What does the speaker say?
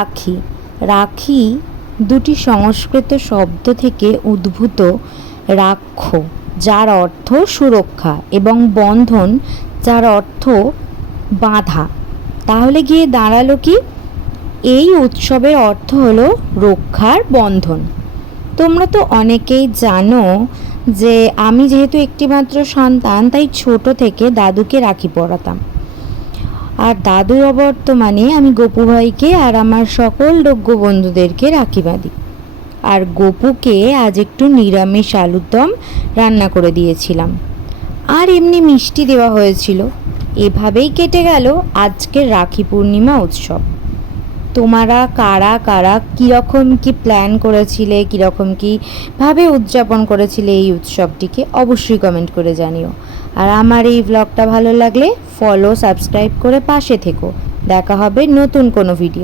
রাখি। রাখি দুটি সংস্কৃত শব্দ থেকে উদ্ভূত। রাক্ষ, যার অর্থ সুরক্ষা, এবং বন্ধন, যার অর্থ বাঁধা। তাহলে গিয়ে দাঁড়ালো কি, এই উৎসবের অর্থ হলো রক্ষার বন্ধন। তোমরা তো অনেকেই জানো যে আমি যেহেতু একটিমাত্র সন্তান, তাই ছোট থেকে দাদুকে রাখি পরাতাম। আর দাদুর অবর্তমানে আমি গপু ভাইকে আর আমার সকল যোগ্য বন্ধুদেরকে রাখি বাঁধি। আর গপুকে আজ একটু নিরামিষ আলুর দম রান্না করে দিয়েছিলাম, আর এমনি মিষ্টি দেওয়া হয়েছিল। এভাবেই কেটে গেল আজকের রাখি পূর্ণিমা উৎসব। তোমরা কারা কারা কীরকম কি প্ল্যান করেছিলে, কীরকম কীভাবে উদযাপন করেছিলে এই উৎসবটিকে, অবশ্যই কমেন্ট করে জানিও। আর আমার এই ব্লগটা ভালো লাগলে ফলো সাবস্ক্রাইব করে পাশে থেকো। দেখা হবে নতুন কোনো ভিডিও।